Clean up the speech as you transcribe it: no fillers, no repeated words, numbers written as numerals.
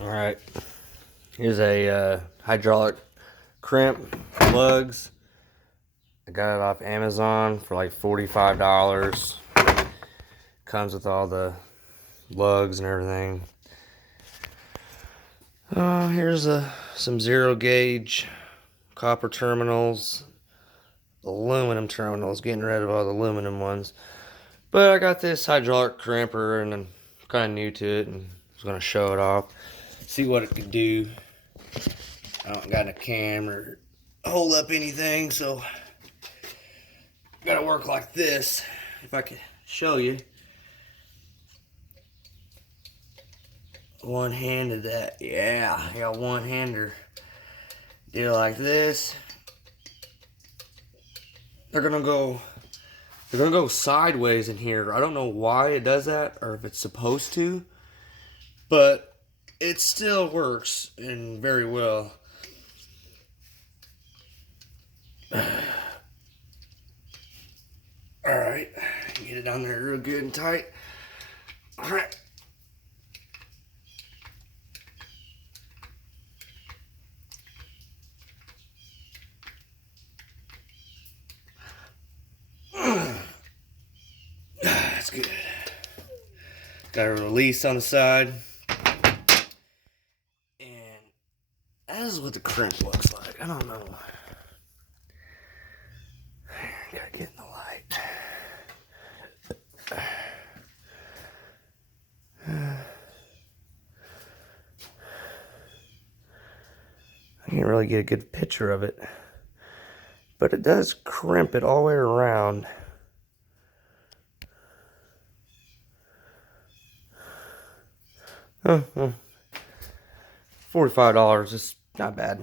Alright, here's a hydraulic crimp lugs. I got it off Amazon for like $45. Comes with all the lugs and everything. Here's some zero gauge copper terminals, aluminum terminals, getting rid of all the aluminum ones. But I got this hydraulic crimper and I'm kind of new to it and I was going to show it off, see what it could do. I don't got a camera or hold up anything, so gotta work like this. If I could show you. One-handed that, yeah, I got one-hander. Do it like this. They're gonna go sideways in here. I don't know why it does that or if it's supposed to, but it still works and very well. Alright, get it down there real good and tight. Alright. That's good. Got a release on the side. And that is what the crimp looks like. I don't know. Gotta get in the light. I can't really get a good picture of it. But it does crimp it all the way around. $45 is not bad.